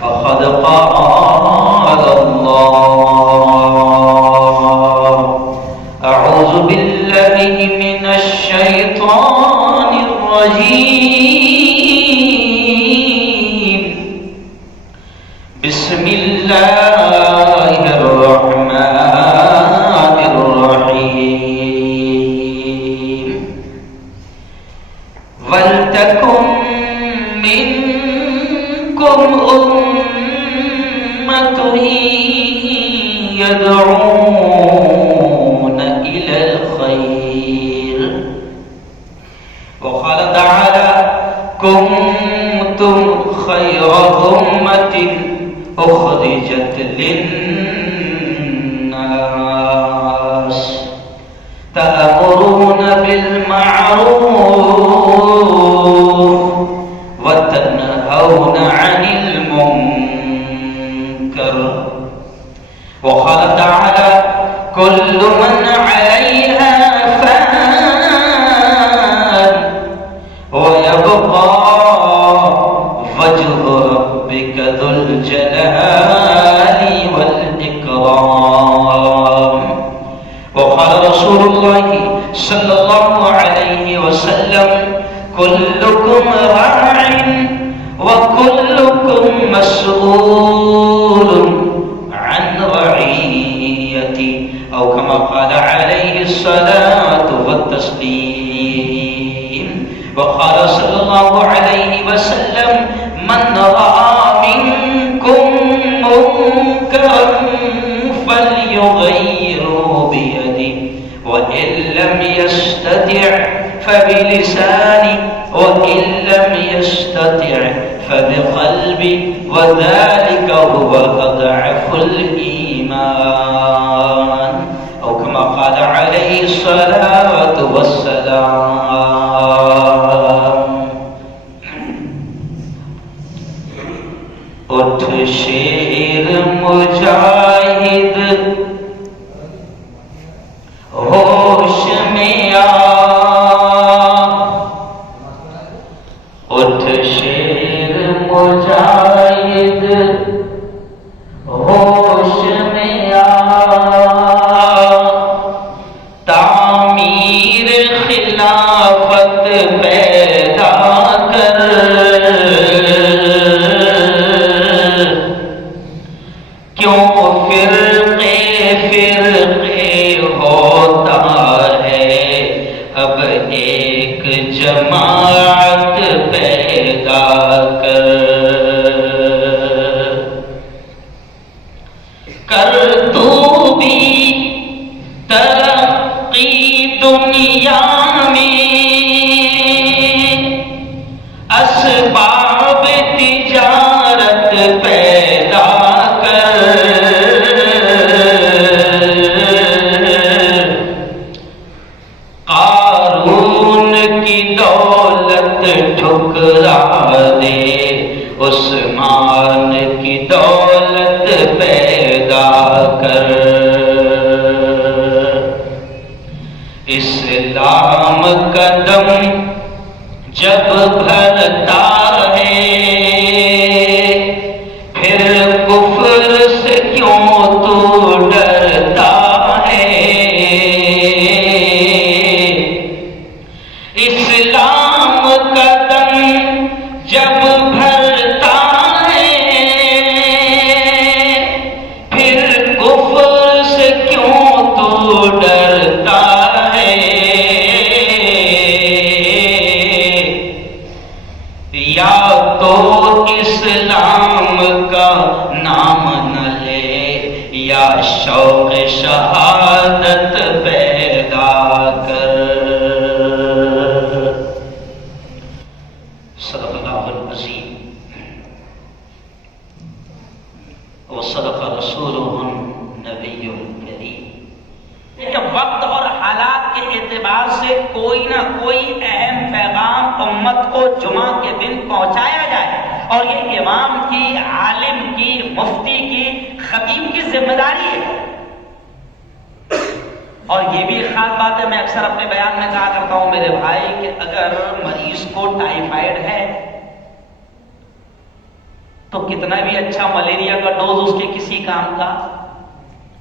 فقد قال الله أعوذ بالله من الشيطان الرجيم بسم الله الرحمن الرحيم ولتكن منكم أمة يدعون إلى الخير وقال تعالى كنتم خير أمة أخرجت للناس تأمرون بالمعروف وتنهون عن المنكر وقال تعالى كل من عليها فان ويبقى وجه ربك ذو الجلال والإكرام وقال رسول الله صلى الله عليه وسلم كلكم راع وكلكم مسؤول عن رعيته أو كما قال عليه الصلاة والتسليم وقال صلى الله عليه وسلم من رأى منكم منكرا فليغيره بيده وإن لم يستطع فبلسانه وإن لم يستطع فبقلبه وذلك هو أضعف الإيمان أو كما قال عليه الصلاة والسلام اٹھ شیر مجاہد ہوش میں آ اٹھ شیر مجاہد ہوش میں آ تعمیر خلافت پیدا کر کیوں فرقے فرقے ہوتا ہے اب ایک جماعت پیدا کر تو بھی ترقی دنیا میں اسباب تجارت پیدا قارون کی دولت ٹھکرا دے عثمان کی دولت پیدا کر اسلام قدم جب بھرتا ہے پھر کفر سے کیوں تو ڈرتا ہے اسلام قدم جب بھرتا ہے پھر کفر سے کیوں تو ڈرتا ہے یا تو اسلام کا نام نہ لے یا شوق شہادت پیدا کر صدق اللہ العظیم وصدق رسولہ النبی الکریم کہ وقت اور حالات کے اعتبار سے کوئی نہ کوئی اہم پیغام امت کو جمعہ کے دن پہنچایا جائے اور یہ امام کی، عالم کی، مفتی کی، خطیب کی ذمہ داری ہے۔ اور یہ بھی خاص بات ہے، میں اکثر اپنے بیان میں کہا کرتا ہوں میرے بھائی کہ اگر مریض کو ٹائیفائڈ ہے تو کتنا بھی اچھا ملیریا کا ڈوز اس کے کسی کام کا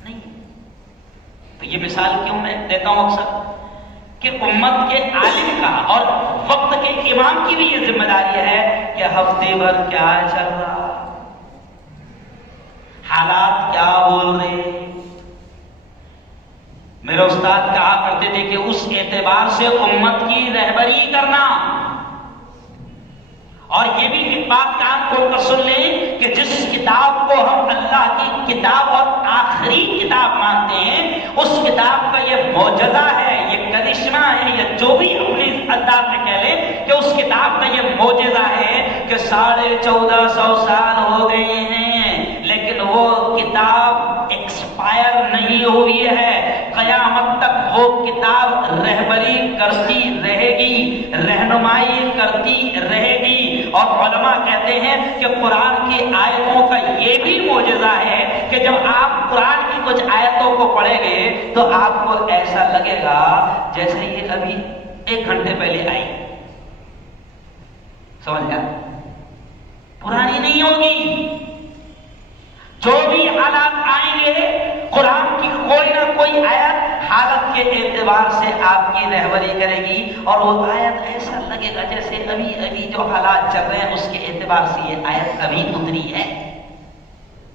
نہیں. تو یہ مثال کیوں میں دیتا ہوں اکثر کہ امت کے عالم کا اور وقت کے امام کی بھی یہ ذمہ داری ہے کہ ہفتے بھر کیا چل رہا، حالات کیا بول رہے. میرے استاد کہا کرتے تھے کہ اس اعتبار سے امت کی رہبری کرنا. اور یہ بھی ایک بات کان کھول کر سن لیں کہ جس کتاب کو ہم اللہ کی کتاب اور آخری کتاب مانتے ہیں، اس کتاب کا یہ معجزہ ہے، یہ کرشمہ ہے، یا جو بھی اپنے انداز میں کہہ لیں کہ اس کتاب کا یہ معجزہ ہے کہ 1450 سال ہو گئے ہیں لیکن وہ کتاب ایکسپائر نہیں ہوئی ہے. قیامت تک وہ کتاب رہبری کرتی رہے گی، رہنمائی کرتی رہے گی. اور علماء کہتے ہیں کہ قرآن کی آیتوں کا یہ بھی معجزہ ہے کہ جب آپ قرآن کی کچھ آیتوں کو پڑھیں گے تو آپ کو ایسا لگے گا جیسے یہ ابھی 1 گھنٹے پہلے آئی. سمجھ گیا؟ پرانی نہیں ہوگی. جو بھی حالات آئیں گے قرآن کی کوئی نہ کوئی آیت حالت کے اعتبار سے آپ کی رہبری کرے گی، اور وہ آیت ایسا لگے گا جیسے ابھی ابھی جو حالات چل رہے ہیں اس کے اعتبار سے یہ آیت ابھی اتری ہے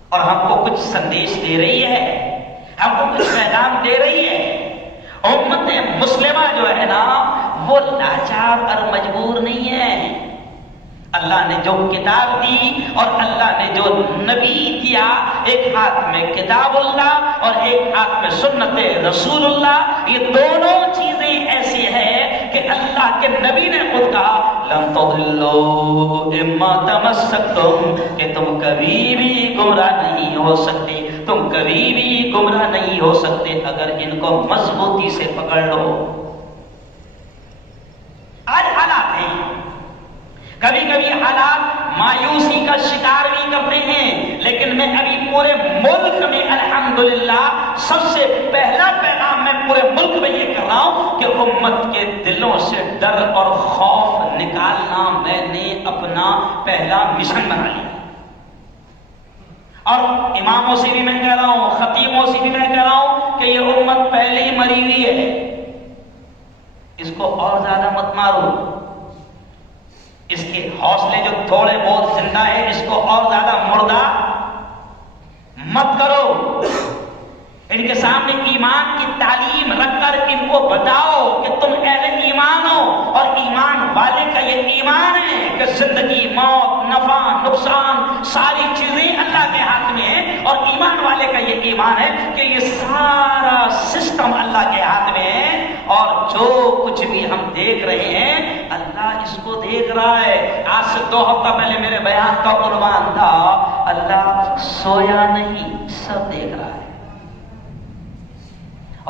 اور ہم کو کچھ سندیش دے رہی ہے، ہم کو کچھ پیغام دے رہی ہے. امت مسلمہ جو ہے نا وہ لاچار اور مجبور نہیں ہے. اللہ نے جو کتاب دی اور اللہ نے جو نبی دیا، ایک ہاتھ میں کتاب اللہ اور ایک ہاتھ میں سنت رسول اللہ، یہ دونوں چیزیں ایسی ہیں کہ اللہ کے نبی نے خود کہا لن تضلوا اما تمسکتم، کہ تم کبھی بھی گمراہ نہیں ہو سکتے، تم کبھی بھی گمراہ نہیں ہو سکتے اگر ان کو مضبوطی سے پکڑ لو. آج حالات ہیں، کبھی کبھی حالات مایوسی کا شکار بھی کرتے ہیں، لیکن میں ابھی پورے ملک میں الحمدللہ سب سے پہلا پیغام میں پورے ملک میں یہ کر رہا ہوں کہ امت کے دلوں سے ڈر اور خوف نکالنا میں نے اپنا پہلا مشن بنا لیا. اور اماموں سے بھی میں کہہ رہا ہوں، خطیبوں سے بھی میں کہہ رہا ہوں کہ یہ امت پہلے ہی مری ہوئی ہے، اس کو اور زیادہ مت مارو. اس کے حوصلے جو تھوڑے بہت زندہ ہے اس کو اور زیادہ مردہ مت کرو. ان کے سامنے ایمان کی تعلیم رکھ کر ان کو بتاؤ کہ تم اہل ایمان ہو، اور ایمان والے کا یہ ایمان ہے کہ زندگی، موت، نفع، نقصان ساری چیزیں اللہ کے ہاتھ میں ہیں. اور ایمان والے کا یہ ایمان ہے کہ یہ سارا سسٹم اللہ کے ہاتھ میں ہے، اور جو کچھ بھی ہم دیکھ رہے ہیں اللہ اس کو دیکھ رہا ہے. آج سے 2 ہفتہ پہلے میرے بیان کا عنوان تھا اللہ سویا نہیں، سب دیکھ رہا ہے.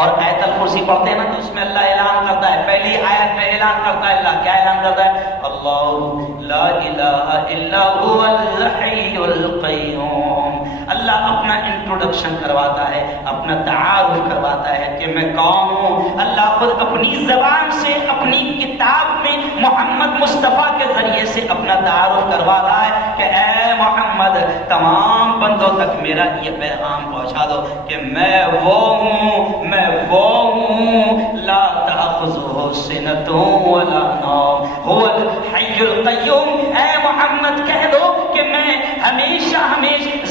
اور آیت الکرسی پڑھتے ہیں نا تو اس میں اللہ اعلان کرتا ہے، پہلی آیت میں اعلان کرتا ہے. اللہ کیا اعلان کرتا ہے؟ اللہ لا الہ الا هو الحی القیوم. اللہ اپنا انٹروڈکشن کرواتا ہے، اپنا تعارف کرواتا ہے کہ میں کون ہوں. اللہ خود اپنی زبان سے اپنی کتاب میں محمد مصطفیٰ کے ذریعے سے اپنا تعارف کروا رہا ہے کہ اے محمد تمام بندوں تک میرا یہ پیغام پہنچا دو کہ میں وہ ہوں، میں وہ ہوں، لا تأخذہ سنۃ ولا نوم هو الحی القیوم. اے محمد کہہ دو کہ میں ہمیشہ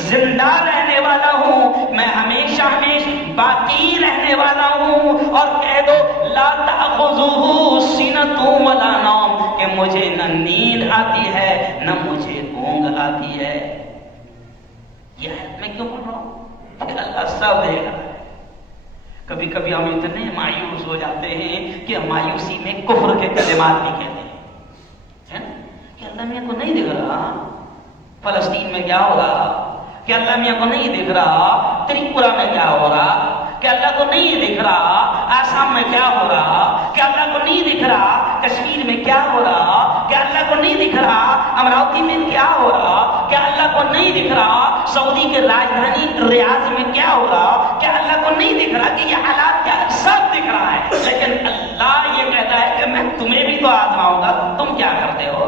زندہ رہنے والا ہوں، میں ہمیشہ باقی رہنے والا ہوں. اور کہہ دو لا تأخذہ سنۃ ولا نوم، کہ مجھے نہ نیند آتی ہے نہ مجھے اونگ آتی ہے. یہ آیت میں کیوں پڑھ رہا ہوں کہ اللہ سب دیکھ رہا ہے. کبھی کبھی ہم اتنے مایوس ہو جاتے ہیں کہ مایوسی میں کفر کے کلمات بھی کہتے ہیں کہ اللہ میاں کو نہیں دکھ رہا فلسطین میں کیا ہو رہا، کہ اللہ میاں کو نہیں دکھ رہا تریپورہ میں کیا ہو رہا، کہ اللہ کو نہیں دکھ رہا آسام میں کیا ہو رہا، کہ اللہ کو نہیں دکھ رہا کشمیر میں کیا ہو رہا، کہ اللہ کو نہیں دکھ رہا امراوتی میں کیا ہو رہا، کہ اللہ کو نہیں دکھ رہا سعودی کے راجدھانی ریاض میں کیا ہو رہا، کہ اللہ کو نہیں دکھ رہا کہ یہ حالات کیا، سب دکھ رہا ہے. لیکن اللہ یہ کہتا ہے کہ میں تمہیں بھی تو آزماؤں گا، تم کیا کرتے ہو.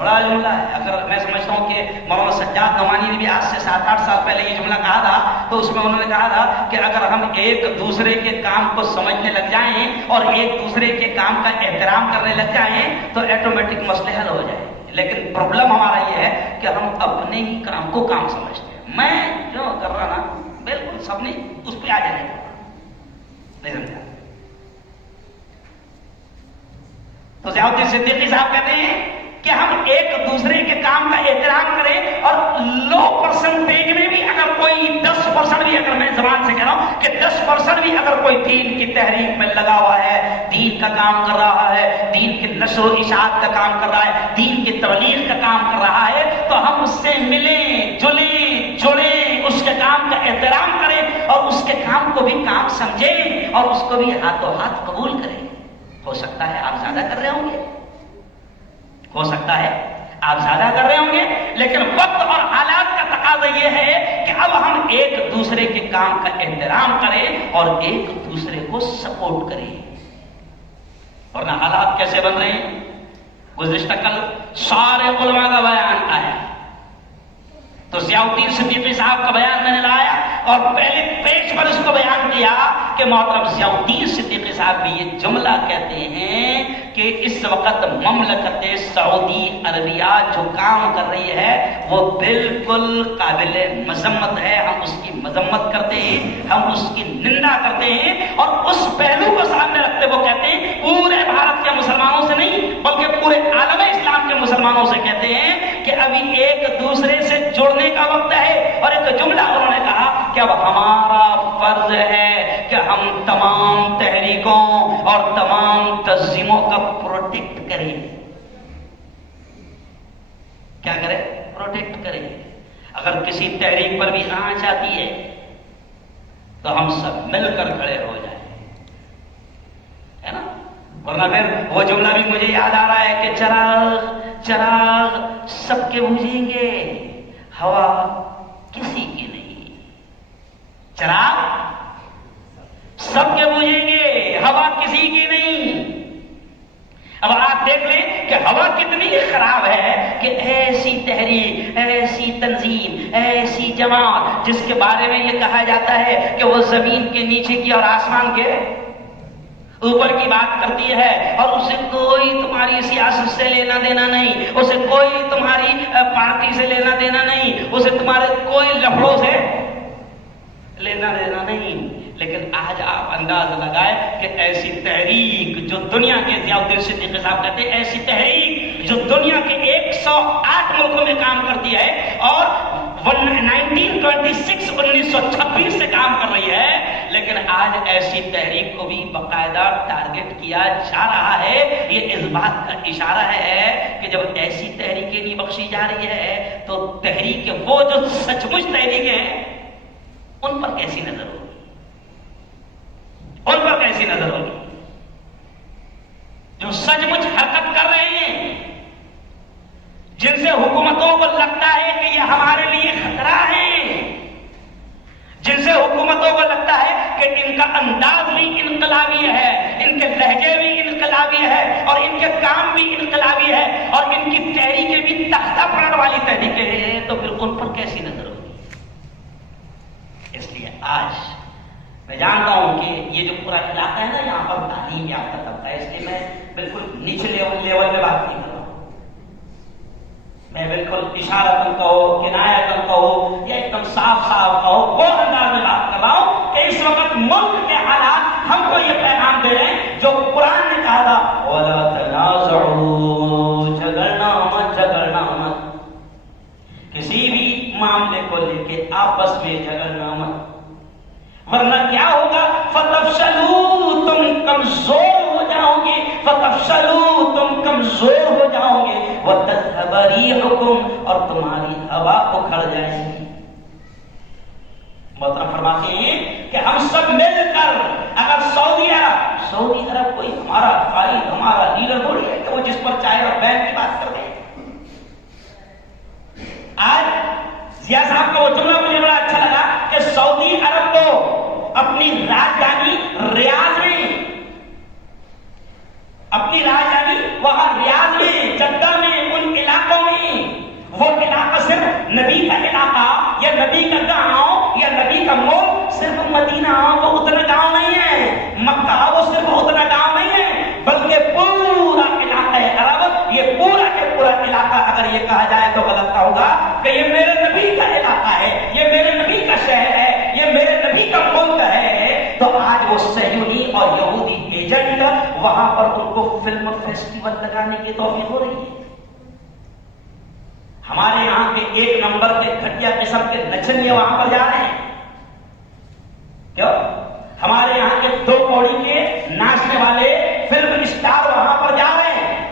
بڑا جملہ ہے. اگر میں سمجھتا ہوں کہ مولانا سجاد نعمانی نے بھی آج سے 7-8 سال پہلے یہ جملہ کہا تھا, تو اس میں انہوں نے کہا تھا کہ اگر ہم ایک دوسرے کے کام کو سمجھنے لگ جائیں اور ایک دوسرے کے کام کا احترام کرنے لگ جائیں تو ایٹومیٹک مسئلے حل ہو جائیں. لیکن پرابلم ہمارا یہ ہے کہ ہم اپنے ہی کام کو کام سمجھتے ہیں. میں جو کر رہا نا بالکل سب نے اس پہ آ جانے نہیں سمجھا. تو ضیاء الدین صدیقی صاحب کہتے ہیں کہ ہم ایک دوسرے کے کام کا احترام کریں, اور لو پرسنٹیج میں بھی اگر کوئی 10% بھی, اگر میں زبان سے کہہ رہا ہوں کہ 10% بھی اگر کوئی دین کی تحریک میں لگا ہوا ہے, دین کا کام کر رہا ہے, دین کی نشر و اشاعت کا کام کر رہا ہے, دین کی تبلیغ کا کام کر رہا ہے, تو ہم اس سے ملیں جلیں جڑیں, اس کے کام کا احترام کریں اور اس کے کام کو بھی کام سمجھیں اور اس کو بھی ہاتھوں ہاتھ قبول کریں. ہو سکتا ہے آپ زیادہ کر رہے ہوں گے, ہو سکتا ہے آپ زیادہ کر رہے ہوں گے, لیکن وقت اور حالات کا تقاضا یہ ہے کہ اب ہم ایک دوسرے کے کام کا احترام کریں اور ایک دوسرے کو سپورٹ کریں. ورنہ حالات کیسے بن رہے ہیں؟ گزشتہ کل سارے علماء کا بیان آیا, تو ضیاء الدین صدیقی صاحب کا بیان میں نے لایا اور پہلے پیج پر اس کو بیان کیا کہ محترم ضیاء الدین صدیقی صاحب بھی یہ جملہ کہتے ہیں کہ اس وقت مملکت سعودی عربیہ جو کام کر رہی ہے وہ بالکل قابل مذمت ہے. ہم اس کی مذمت کرتے ہیں, ہم اس کی نندا کرتے ہیں, اور اس پہلو کو سامنے رکھتے وہ کہتے ہیں پورے بھارت کے مسلمانوں سے نہیں بلکہ پورے عالم اسلام کے مسلمانوں سے کہتے ہیں کہ ابھی ایک دوسرے سے جڑنے کا وقت ہے. اور ایک جملہ انہوں نے کہا کہ اب ہمارا فرض ہے کہ ہم تمام تحریکوں اور تمام تنظیموں کا پروٹیکٹ کریں. کیا کریں؟ پروٹیکٹ کریں. اگر کسی تحریک پر بھی آنچ آتی ہے تو ہم سب مل کر کھڑے ہو جائیں, ہے نا. ورنہ پھر وہ جملہ بھی مجھے یاد آ رہا ہے کہ چراغ سب کے بجھیں گے, ہوا کسی کی نہیں. چراغ سب کے بجھیں گے, ہوا کسی کی نہیں. اب آپ دیکھ لیں کہ ہوا کتنی خراب ہے کہ ایسی تحریک, ایسی تنظیم, ایسی جماعت جس کے بارے میں یہ کہا جاتا ہے کہ وہ زمین کے نیچے کی اور آسمان کے اوپر کی بات کرتی ہے, اور اسے کوئی تمہاری سیاست سے لینا دینا نہیں, اسے کوئی تمہاری پارٹی سے لینا دینا نہیں, اسے تمہارے کوئی لفڑوں سے لینا دینا نہیں. لیکن آج آپ انداز لگائے کہ ایسی تحریک جو دنیا کے, ضیاء الدین صدیقی صاحب کہتے ہیں ایسی تحریک جو دنیا کے 108 ملکوں میں کام کرتی ہے اور 1926 سے کام کر رہی ہے, لیکن آج ایسی تحریک کو بھی باقاعدہ ٹارگٹ کیا جا رہا ہے. یہ اس بات کا اشارہ ہے کہ جب ایسی تحریکیں نہیں بخشی جا رہی ہے تو تحریک وہ جو سچ مچ تحریکیں ہیں ان پر کیسی نظر ہوگی, ان پر کیسی نظر ہوگی جو سچ مچ حرکت کر رہے ہیں, جن سے حکومتوں کو لگتا ہے کہ یہ ہمارے لیے خطرہ ہے, جن سے حکومتوں کو لگتا ہے کہ ان کا انداز بھی انقلابی ہے, ان کے لہجے بھی انقلابی ہے, اور ان کے کام بھی انقلابی ہے, اور ان کی تحریکیں بھی تختہ پلٹ والی تحریکیں ہیں, تو پھر ان پر کیسی نظر ہوگی. اس لیے آج میں جانتا ہوں کہ یہ جو پورا علاقہ ہے نا یہاں پر تعلیم یافتہ طبقہ ہے, اس لیے میں بالکل نیچے لیول میں بات نہیں کر رہا ہوں, میں بالکل اشارتاً کہو, کنایتاً کہو, یا ایک دم صاف کہو, وہ انداز میں بات کر رہا ہوں کہ اس وقت ملک کے حالات ہم کو یہ پیغام دے رہے ہیں جو قرآن نے کہا تھا وَلَا تَنَازَعُوا, جھگڑنا مت, کسی بھی معاملے کو لے کے آپس میں جھگڑنا مت, ورنہ کیا ہوگا فَتَفْشَلُوا, تم کمزور ہو جاؤ گے, فَتَفْشَلُوا, تم کمزور ہو جاؤ گے, وَتَذْهَبَ رِيحُكُمْ, اور تمہاری ہوا اکھڑ جائے گی. محترم فرماتے ہیں کہ ہم سب مل کر, اگر سعودی عرب کوئی ہمارا قائد, ہمارا لیڈر تھوڑی ہے کہ وہ جس پر چاہے وہ بین کی بات کر دے. آج ضیاء صاحب کا وہ جملہ مجھے بڑا اچھا لگا کہ سعودی عرب کو اپنی راجدھانی ریاض میں, وہاں ریاض میں, جدہ میں, ان علاقوں تو آج وہ صہیونی اور یہودی ایجنٹ وہاں پر ان کو فلم فیسٹیول لگانے کی توفیق ہو رہی ہے. ہمارے یہاں کے 1 نمبر کے گھٹیا قسم کے نچنیے وہاں پر جا رہے ہیں. کیوں؟ ہمارے یہاں کے 2 کوڑی کے ناچنے والے فلم اسٹار وہاں پر جا رہے ہیں.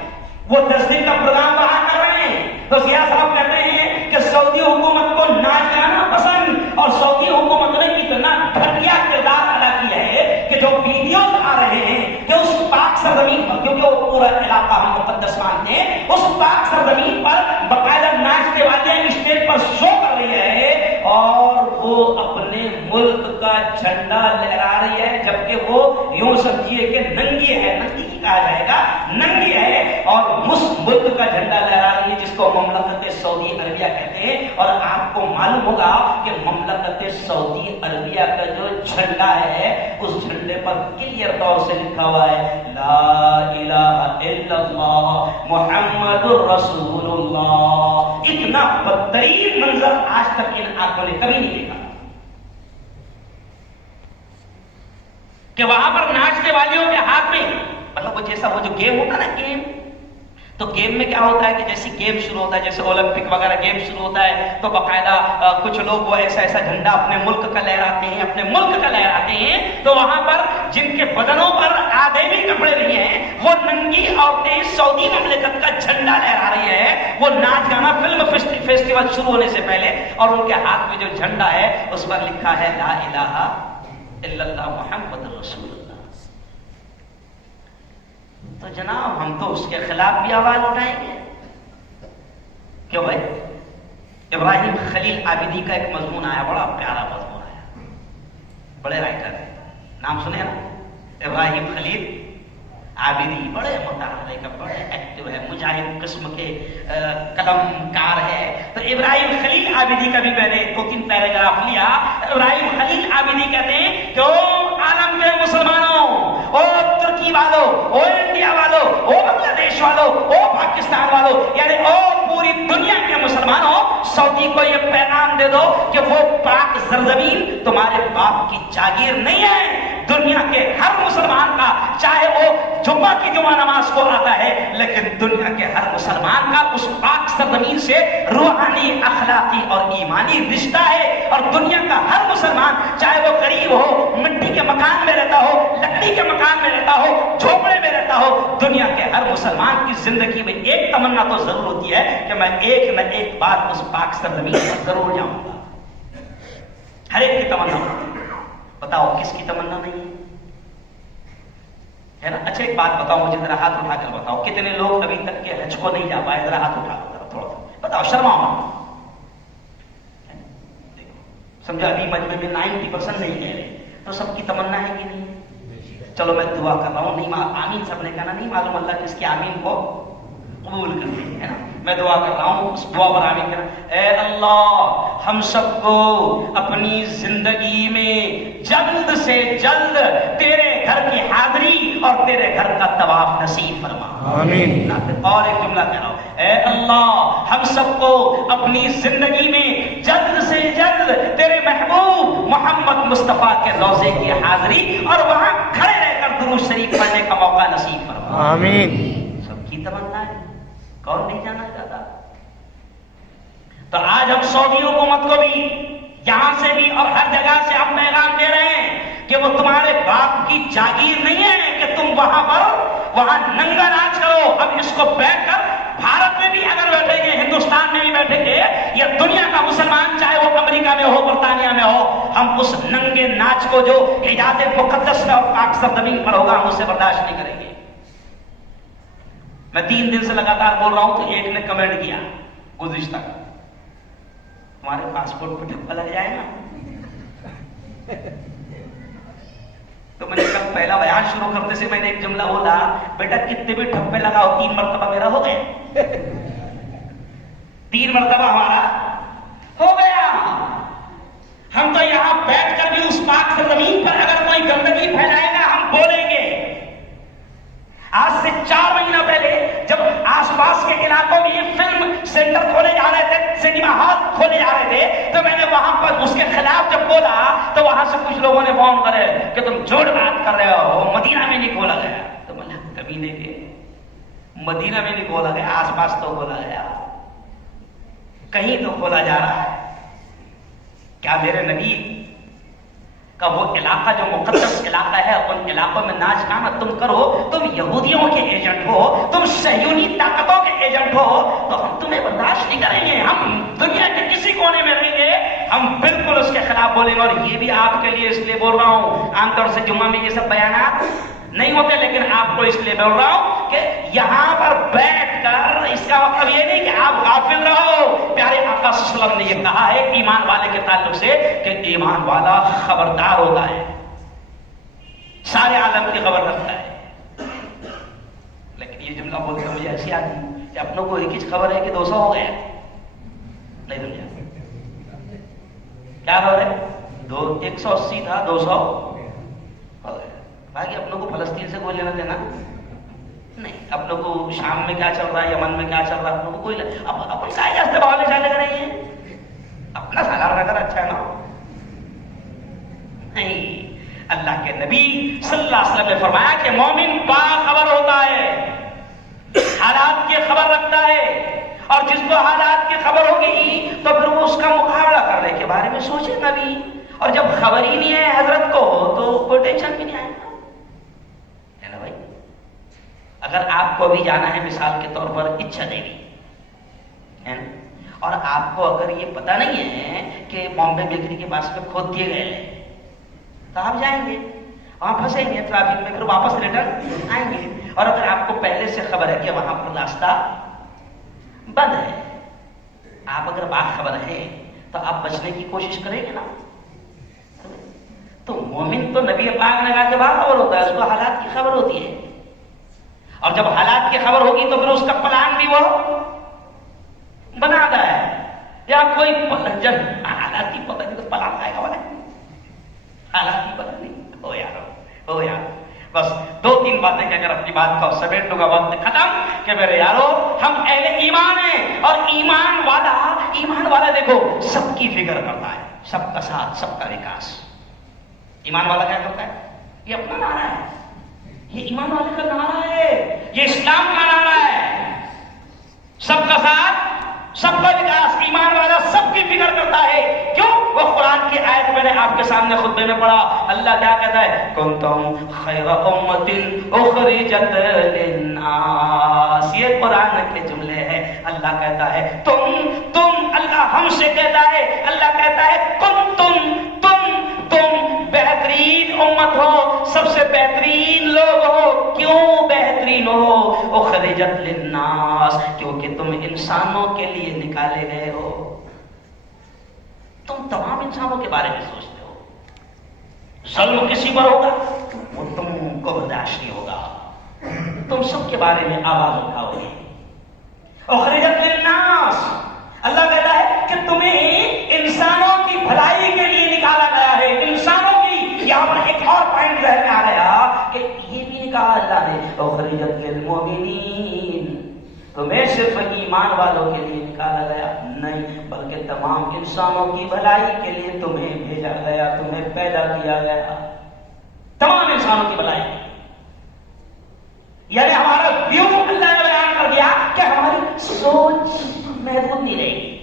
وہ 10 دن کا پروگرام وہاں کر رہے ہیں. تو سیاہ صاحب کہتے ہیں کہ سعودی حکومت کو ناچ گانا پسند، اور سعودی حکومت نے اتنا گھٹیا کردار ادا کیا ہے کہ جو ویڈیوز آ رہے ہیں کہ اس پاک سرزمین پر، کیونکہ وہ پورا علاقہ ہم مقدس مانتے ہیں، اس پاک سرزمین پر باقاعدہ ناچنے والے اسٹیج پر شو کر رہی ہے اور وہ اپنے ملک کا جھنڈا لہرا رہی ہے، جبکہ وہ یوں سمجھیے کہ ننگی ہے، ننگی کہا جائے گا، ننگی ہے، اور اس ملک کا جھنڈا لہرا رہی ہے جس کو مملکت سعودی عربیہ کہتے ہیں. اور آپ کو معلوم ہوگا کہ مملکت سعودی عربیہ کا جو جھنڈا ہے اس جھنڈے پر کلیئر طور سے لکھا ہوا ہے لا الہ الا اللہ محمد رسول اللہ. اتنا بدترین منظر آج تک ان آنکھوں نے کبھی نہیں دیکھا کہ وہاں پر ناچنے والیوں کے ہاتھ میں، مطلب وہ جیسا وہ جو گیم ہوتا نا، گیم، تو گیم میں کیا ہوتا ہے کہ جیسے گیم شروع ہوتا ہے، جیسے اولمپک وغیرہ گیم شروع ہوتا ہے، تو باقاعدہ کچھ لوگ وہ ایسا ایسا جھنڈا اپنے ملک کا لہراتے ہیں، اپنے ملک کا لہراتے ہیں. تو وہاں پر جن کے بدنوں پر آدھے بھی کپڑے نہیں ہیں، وہ ننگی عورتیں سعودی مملکت کا جھنڈا لہرا رہی ہے، وہ ناچ گانا فلم فیسٹیول شروع ہونے سے پہلے، اور ان کے ہاتھ میں جو جھنڈا ہے اس پر لکھا ہے لا الہ الا اللہ محمد رسول اللہ. تو جناب ہم تو اس کے خلاف بھی آواز اٹھائیں گے. کیوں بھائی؟ ابراہیم خلیل عابدی کا ایک مضمون آیا، بڑا پیارا مضمون آیا، بڑے رائٹر ہیں، نام سنے نا؟ ابراہیم خلیل عابدی بڑے متحرک، بڑے ایکٹیو ہے، مجاہد قسم کے قلم کار ہے. تو ابراہیم خلیل عابدی کا بھی میں نے 2-3 پیراگراف لیا. ابراہیم خلیل عابدی کہتے ہیں کہ او عالم کے مسلمانوں، او ترکی والوں، او انڈیا والوں، او بنگلہ دیش والوں، او پاکستان والوں، یعنی او پوری دنیا کے مسلمانوں، سعودی کو یہ پیغام دے دو کہ وہ پاک سرزمین تمہارے باپ کی جاگیر نہیں ہے. دنیا کے ہر مسلمان کا، چاہے وہ جمعہ کی جمعہ نماز کو آتا ہے، لیکن دنیا کے ہر مسلمان کا اس پاک سرزمین سے روحانی، اخلاقی اور ایمانی رشتہ ہے. اور دنیا کا ہر مسلمان، چاہے وہ غریب ہو، مٹی کے مکان میں رہتا ہو، لکڑی کے مکان میں رہتا ہو، جھوپڑے میں رہتا ہو، دنیا کے ہر مسلمان کی زندگی میں ایک تمنا تو ضرور ہوتی ہے کہ میں ایک نہ ایک بار اس پاک سرزمین پر ضرور جاؤں گا. ہر ایک کی تمنا ہوتی ہے. بتاؤ کس کی تمنا نہیں ہے نا؟ اچھا ایک بات بتاؤ مجھے، ذرا ہاتھ اٹھا کر بتاؤ کتنے لوگ ابھی تک کے حج کو نہیں جا پائے؟ ذرا ہاتھ اٹھا کر تھوڑا سا بتاؤ، شرماؤ مت. سمجھا؟ ابھی مجمع میں 90% نہیں کہہ رہے، تو سب کی تمنا ہے کہ نہیں؟ چلو میں دعا کر رہا ہوں، نہیں آمین سب نے کہنا، نہیں معلوم اللہ کس کی آمین کو قبول کرتے ہیں نا. میں دعا کر رہا ہوں، اس دعا پر آمین کرنا. اے اللہ ہم سب کو اپنی زندگی میں جلد سے جلد تیرے گھر کی حاضری اور تیرے گھر کا طواف نصیب فرما. آمین. اور ایک جملہ کہہ رہا ہوں، اے اللہ ہم سب کو اپنی زندگی میں جلد سے جلد تیرے محبوب محمد مصطفیٰ کے روضے کی حاضری اور وہاں کھڑے رہ کر درود شریف پڑھنے کا موقع نصیب فرما. آمین. سب کی تمنا ہے، کون نہیں جانا چاہتا؟ تو آج ہم سعودی حکومت کو بھی یہاں سے بھی اور ہر جگہ سے ہم پیغام دے رہے ہیں کہ وہ تمہارے باپ کی جاگیر نہیں ہے کہ تم وہاں ننگا ناچ کرو. اب اس کو بیٹھ کر بھارت میں بھی اگر بیٹھیں گے، ہندوستان میں بھی بیٹھیں گے، یا دنیا کا مسلمان چاہے وہ امریکہ میں ہو، برطانیہ میں ہو، ہم اس ننگے ناچ کو جو حجاز مقدس میں اور پاک سرزمین پر ہوگا ہم اسے برداشت نہیں کریں گے. میں 3 دن سے لگاتار بول رہا ہوں تو ایک نے کمنٹ کیا گزشتہ، تمہارے پاسپورٹ پہ ٹھپا لگ جائے گا. تو میں نے کل پہلا بیان شروع کرنے سے میں نے ایک جملہ بولا، بیٹا کتنے بھی ٹھپے لگاؤ 3 مرتبہ میرا ہو گیا. 3 مرتبہ ہمارا ہو گیا. ہم تو یہاں بیٹھ کر بھی اس پاک سرزمین پر اگر کوئی گندگی پھیلائے گا ہم بولیں گے. آج سے 4 مہینہ پہلے جب آس پاس کے علاقوں میں یہ فلم سینٹر کھولے جا رہے تھے، سینما ہال کھولے جا رہے تھے، تو میں نے وہاں پر اس کے خلاف جب بولا تو وہاں سے کچھ کچھ لوگوں نے فون کرے کہ تم جھوٹ بات کر رہے ہو، مدینہ میں نہیں کھولا گیا. تو مطلب کمینے کے مدینہ میں نہیں کھولا گیا، آس پاس تو کھولا گیا، کہیں تو کھولا جا رہا ہے. کیا میرے نبی کا وہ علاقہ جو مقدس علاقہ ہے، ان علاقوں میں ناچ گانا تم کرو؟ تم یہودیوں کے ایجنٹ ہو، تم صہیونی طاقتوں کے ایجنٹ ہو، تو ہم تمہیں برداشت نہیں کریں گے. ہم دنیا کے کسی کونے میں رہیں گے، ہم بالکل اس کے خلاف بولیں گے. اور یہ بھی آپ کے لیے اس لیے بول رہا ہوں، عام طور سے جمعہ میں یہ سب بیانات نہیں ہوتے، لیکن آپ کو اس لیے بول رہا ہوں کہ یہاں پر بیٹھ کر اس کا مطلب یہ نہیں کہ آپ غافل رہو. پیارے آقا صلی اللہ علیہ وسلم نے یہ کہا ہے ایمان والے کے تعلق سے کہ ایمان والا خبردار ہوتا ہے، سارے عالم کی خبر رکھتا ہے. لیکن یہ جملہ بولتے مجھے ایسی آتی کہ اپنوں کو ایک ہی خبر ہے کہ 200 ہو گیا. نہیں سمجھا کیا خبر ہے؟ 180 تھا 200 ہو گیا. باقی اپنوں کو فلسطین سے کوئی لینا دینا نہیں، اپنوں کو شام میں کیا چل رہا ہے، یمن میں کیا چل رہا ہے، اپنوں کو کوئی اپن کا جاستے بہانے جانے کا نہیں ہے. اپنا سالار نگر اچھا ہے نا. نہیں، اللہ کے نبی صلی اللہ علیہ وسلم نے فرمایا کہ مومن باخبر ہوتا ہے، حالات کی خبر رکھتا ہے، اور جس کو حالات کی خبر ہوگی تو پھر وہ اس کا مقابلہ کرنے کے بارے میں سوچے گا بھی. اور جب خبر ہی نہیں ہے حضرت کو تو کوئی ٹینشن بھی نہیں آئے گا. ہے نا بھائی؟ اگر آپ کو بھی جانا ہے مثال کے طور پر اچھا دیوی ہے نا، اور آپ کو اگر یہ پتہ نہیں ہے کہ بامبے بیکری کے پاس میں کھود دیے گئے ہیں، تو آپ جائیں گے، وہاں پھنسیں گے ٹریفک میں، پھر واپس ریٹرن آئیں گے. اور اگر آپ کو پہلے سے خبر ہے کہ وہاں پر راستہ بند ہے، آپ اگر باخبر ہیں تو آپ بچنے کی کوشش کریں گے نا. تو مومن تو نبی پاک نے کہا کہ باخبر ہوتا ہے، اس کو حالات کی خبر ہوتی ہے، اور جب حالات کی خبر ہوگی تو پھر اس کا پلان بھی وہ بناتا ہے. یا کوئی جب حالات کی پتہ نہیں تو پلان آئے گا بنا، حالات کی پتہ نہیں. ہو یار بس 2-3 باتیں کہ اگر اپنی بات کو سمیٹ لوں گا وقت ختم کہ میرے یارو ہم اہل ایمان ہیں. اور ایمان والا دیکھو سب کی فکر کرتا ہے، سب کا ساتھ، سب کا وکاس. ایمان والا کیا کرتا ہے؟ یہ اپنا نعرہ ہے، یہ ایمان والے کا نعرہ ہے، یہ اسلام کا نعرہ ہے. سب کا ساتھ، سب کا وکاس. ایمان والا سب کی فکر کرتا ہے. کیوں؟ وہ قرآن کی آیت میں نے آپ کے سامنے خطبے میں پڑھا. اللہ کیا کہتا ہے؟ کنتم خیر امۃ اخرجت للناس. یہ قرآن کے جملے ہیں. اللہ کہتا ہے تم اللہ ہم سے کہتا ہے، اللہ کہتا ہے تم بہترین امت ہو، سب سے بہترین لوگ ہو. کیوں بہترین ہو؟ اخرجت للناس، کیونکہ تم انسانوں کے لیے نکالے گئے ہو. تم تمام انسانوں کے بارے میں سوچتے ہو. ظلم کسی پر ہوگا وہ تم کو برداشت نہیں ہوگا، تم سب کے بارے میں آواز اٹھاؤ گے. اخرجت للناس، اللہ کہتا ہے کہ تمہیں انسانوں کی بھلائی کے لیے نکالا گیا ہے. انسانوں کی. یہاں پر ایک اور پوائنٹ ذہن میں آ گیا کہ یہ بھی کہا اللہ نے اخرجت للمؤمنین، تمہیں صرف ایمان والوں کے لیے نکالا گیا نہیں، بلکہ تمام انسانوں کی بھلائی کے لیے تمہیں بھیجا گیا، تمہیں پیدا کیا گیا تمام انسانوں کی بھلائی. یعنی ہمارا ویو اللہ نے بیان کر دیا کہ ہماری سوچ محدود نہیں رہے گی،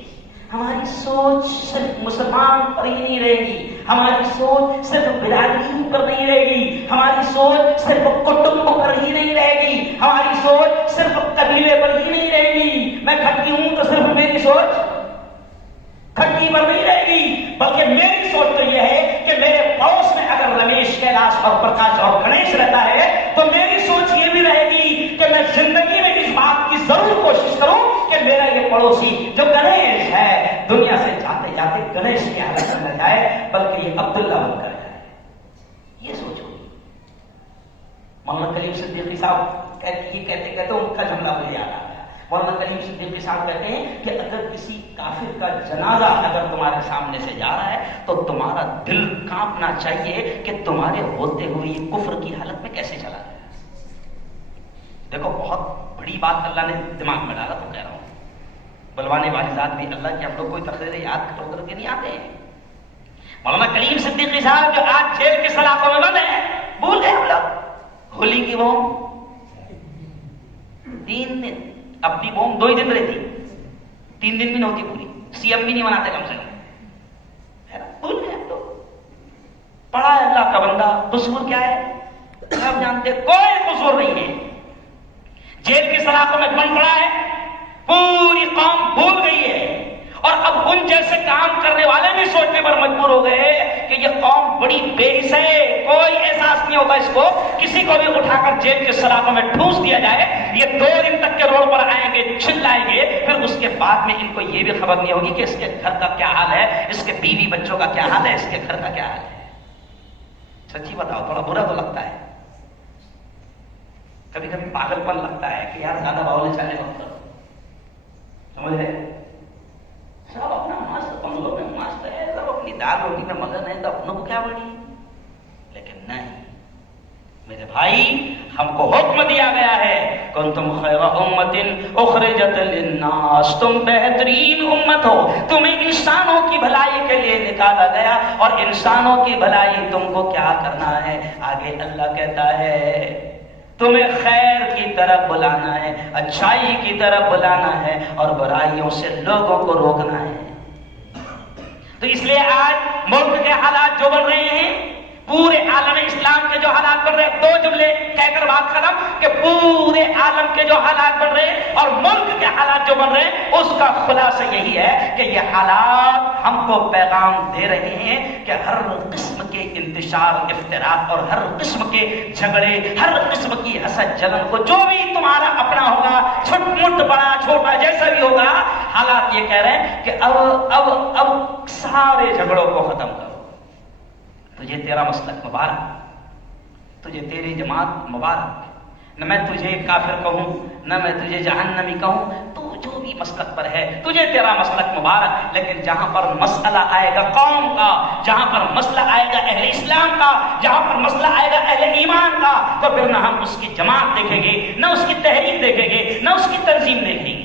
ہماری سوچ صرف مسلمان پر ہی نہیں رہے گی، ہماری سوچ صرف برادری پر نہیں رہے گی، ہماری سوچ صرف کٹمب پر ہی نہیں رہے گی، ہماری سوچ صرف قبیلے پر ہی نہیں رہے گی. میں کھٹی ہوں تو صرف میری سوچ کھٹی پر نہیں رہے گی، بلکہ میری سوچ تو یہ ہے کہ میرے پڑوس میں اگر رمیش، کیلاش اور پرکاش اور گنیش رہتا ہے تو میری سوچ یہ بھی رہے گی کہ میں زندگی میں اس بات کی ضرور کوشش کروں کہ میرا یہ پڑوسی جو گنیش ہے دنیا سے جاتے جاتے گنیش کی حالت میں نہ جائے بلکہ یہ عبداللہ بن کر جائے. یہ سوچو. مولانا کلیم صدیقی صاحب کہتے ان کا جملہ مجھے یاد آ گیا. مولانا کلیم صدیقی صاحب کہتے ہیں کہ اگر کسی کافر کا جنازہ اگر تمہارے سامنے سے جا رہا ہے تو تمہارا دل کانپنا چاہیے کہ تمہارے ہوتے ہوئے یہ کفر کی حالت میں کیسے چلا گیا. دیکھو بہت بڑی بات اللہ نے دماغ میں ڈالا تو کہہ رہا ہوں. بلوانے والی ذات بھی اللہ کی ہم لوگ کوئی تقریر یاد کر کے نہیں آتے ہیں. مولانا کلیم صدیقی صاحب جو آج جیل کے سلاخوں میں بند ہیں، بھول گئے ہم لوگ ہولی کی بوم 3 دن، اپنی بوم 2 ہی دن رہتی، 3 دن بھی نہیں ہوتی پوری، سی ایم بھی نہیں مناتے کم سے کم، بھول گئے ہم لوگ۔ پڑھا ہے اللہ کا بندہ، قصور کیا ہے سب جانتے، کوئی قصور نہیں ہے، جیل کی سلاخوں میں بند پڑا ہے، پوری قوم بھول گئی ہے، اور اب ان جیسے کام کرنے والے بھی سوچنے پر مجبور ہو گئے کہ یہ قوم بڑی بے حس ہے، کوئی احساس نہیں ہوتا اس کو، کسی کو بھی اٹھا کر جیل کے سلاخوں میں ٹھوس دیا جائے، یہ 2 دن تک کے روڈ پر آئیں گے، چلائیں گے، پھر اس کے بعد میں ان کو یہ بھی خبر نہیں ہوگی کہ اس کے گھر کا کیا حال ہے، اس کے بیوی بچوں کا کیا حال ہے، اس کے گھر کا کیا حال ہے۔ سچی بتاؤ، تھوڑا برا تو لگتا ہے، کبھی کبھی پاگل پن لگتا ہے کہ یار زیادہ باولے چلے وقت سمجھ رہے، سب اپنا مست بنگلوں میں مست ہے، سب اپنی دال روٹی میں مگن ہے، تو اپنوں کو کیا بڑی، لیکن نہیں میرے بھائی، ہم کو حکم دیا گیا ہے کنتم خیر امت اخرجت للناس، تم بہترین امت ہو، تمہیں انسانوں کی بھلائی کے لیے نکالا گیا، اور انسانوں کی بھلائی تم کو کیا کرنا ہے، آگے اللہ کہتا ہے تمہیں خیر کی طرف بلانا ہے، اچھائی کی طرف بلانا ہے، اور برائیوں سے لوگوں کو روکنا ہے۔ تو اس لیے آج ملک کے حالات جو بن رہے ہیں، پورے عالم اسلام کے جو حالات بن رہے ہیں، 2 جملے کہہ کر بات ختم، کہ پورے عالم کے جو حالات بن رہے ہیں اور ملک کے حالات جو بن رہے ہیں، اس کا خلاصہ یہی ہے کہ یہ حالات ہم کو پیغام دے رہے ہیں کہ ہر قسم کے انتشار، افتراق اور ہر قسم کے جھگڑے، ہر قسم کی حسد جلن کو، جو بھی تمہارا اپنا ہوگا، چھوٹ موٹ بڑا چھوٹا جیسا بھی ہوگا، حالات یہ کہہ رہے ہیں کہ اب سارے جھگڑوں کو ختم کرو، تجھے تیرا مسلک مبارک، تجھے تیری جماعت مبارک، نہ میں تجھے کافر کہوں، نہ میں تجھے جہنمی کہوں، تو جو بھی مسلک پر ہے تجھے تیرا مسلک مبارک، لیکن جہاں پر مسئلہ آئے گا قوم کا، جہاں پر مسئلہ آئے گا اہل اسلام کا، جہاں پر مسئلہ آئے گا اہل ایمان کا، تو پھر نہ ہم اس کی جماعت دیکھیں گے، نہ اس کی تحریک دیکھیں گے، نہ اس کی تنظیم دیکھیں گے۔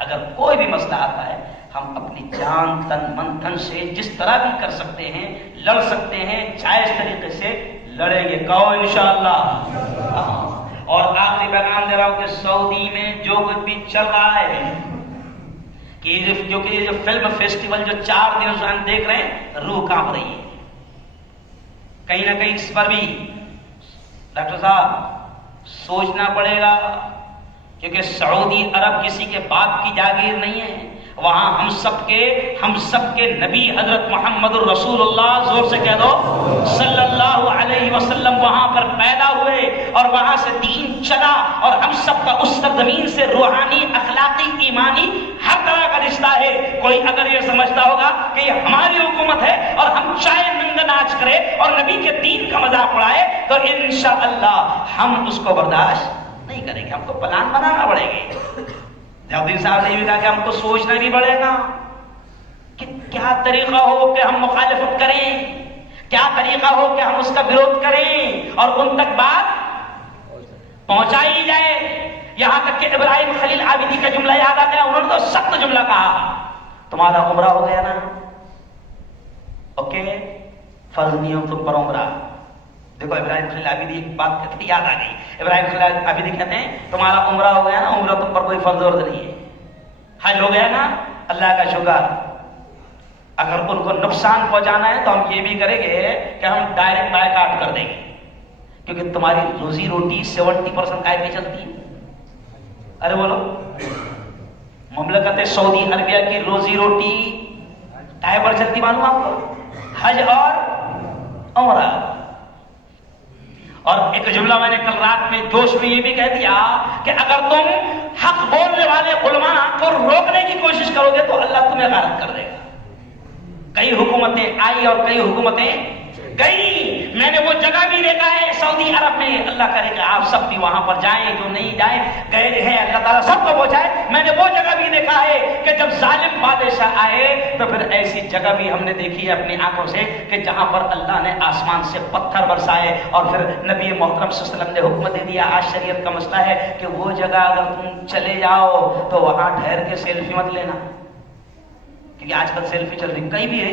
اگر کوئی بھی مسئلہ آتا ہے، ہم اپنی جان تن من دھن سے جس طرح بھی کر سکتے ہیں لڑ سکتے ہیں، جائز طریقے سے لڑیں گے، کہو انشاءاللہ۔ اور آخری پیغام دے رہا ہوں کہ سعودی میں جو کچھ بھی چل رہا ہے، کہ یہ جو فلم فیسٹیول جو 4 دن سے ہم دیکھ رہے ہیں، روح کانپ رہی ہے، کہیں نہ کہیں اس پر بھی ڈاکٹر صاحب سوچنا پڑے گا، کیونکہ سعودی عرب کسی کے باپ کی جاگیر نہیں ہے، وہاں ہم سب کے نبی حضرت محمد الرسول اللہ، زور سے کہہ دو صلی اللہ علیہ وسلم، وہاں پر پیدا ہوئے اور وہاں سے دین چلا، اور ہم سب کا اس سرزمین سے روحانی، اخلاقی، ایمانی ہر طرح کا رشتہ ہے۔ کوئی اگر یہ سمجھتا ہوگا کہ یہ ہماری حکومت ہے اور ہم چاہے ننگا ناچ کرے اور نبی کے دین کا مذاق اڑائے، تو انشاءاللہ ہم اس کو برداشت نہیں کریں گے، ہم کو پلان بنانا پڑے گا۔ جاوید صاحب نے بھی کہا کہ ہم کو سوچنا بھی پڑے گا کہ کیا طریقہ ہو کہ ہم مخالفت کریں، کیا طریقہ ہو کہ ہم اس کا وروଧ کریں اور ان تک بات پہنچائی جائے۔ یہاں تک کہ ابراہیم خلیل عابدی کا جملہ یاد آ گیا، انہوں نے تو سخت جملہ کہا، تمہارا عمرہ ہو گیا نا، اوکے فرض نہیں ہو تم پر عمرہ۔ دیکھو ابراہیم خلیل عابدی ایک بات کہتے یاد آ گئی، ابراہیم خلیل عابدی کہتے ہیں تمہارا عمرہ ہو گیا نا، عمرہ تم پر کوئی فرض ورض نہیں ہے، حج ہو گیا نا، اللہ کا شکر۔ اگر ان کو نقصان پہنچانا ہے تو ہم یہ بھی کریں گے کہ ہم ڈائریکٹ بائیکاٹ کر دیں گے، کیونکہ تمہاری روزی روٹی 70% کائے پہ چلتی ہے۔ ارے بولو، مملکت سعودی عربیہ کی روزی روٹی کائے پر چلتی معلوم آپ کو؟ حج اور عمرہ۔ اور ایک جملہ میں نے کل رات میں جوش میں یہ بھی کہہ دیا کہ اگر تم حق بولنے والے علماء کو روکنے کی کوشش کرو گے تو اللہ تمہیں غارت کر دے گا۔ کئی حکومتیں آئی اور کئی حکومتیں گئی، میں نے وہ جگہ بھی دیکھا ہے سعودی عرب میں، اللہ کرے کہ آپ سب بھی وہاں پر جائیں، جو نہیں جائیں گئے ہیں اللہ تعالیٰ سب کو پہنچائے۔ میں نے وہ جگہ بھی دیکھا ہے کہ جب ظالم بادشاہ آئے تو پھر ایسی جگہ بھی ہم نے دیکھی ہے اپنی آنکھوں سے کہ جہاں پر اللہ نے آسمان سے پتھر برسائے اور پھر نبی محترم صلی اللہ علیہ وسلم نے حکم دے دیا، آج شریعت کا مسئلہ ہے کہ وہ جگہ اگر تم چلے جاؤ تو وہاں ٹھہر کے سیلفی مت لینا، کیونکہ آج کل سیلفی چل رہی، کہیں بھی ہے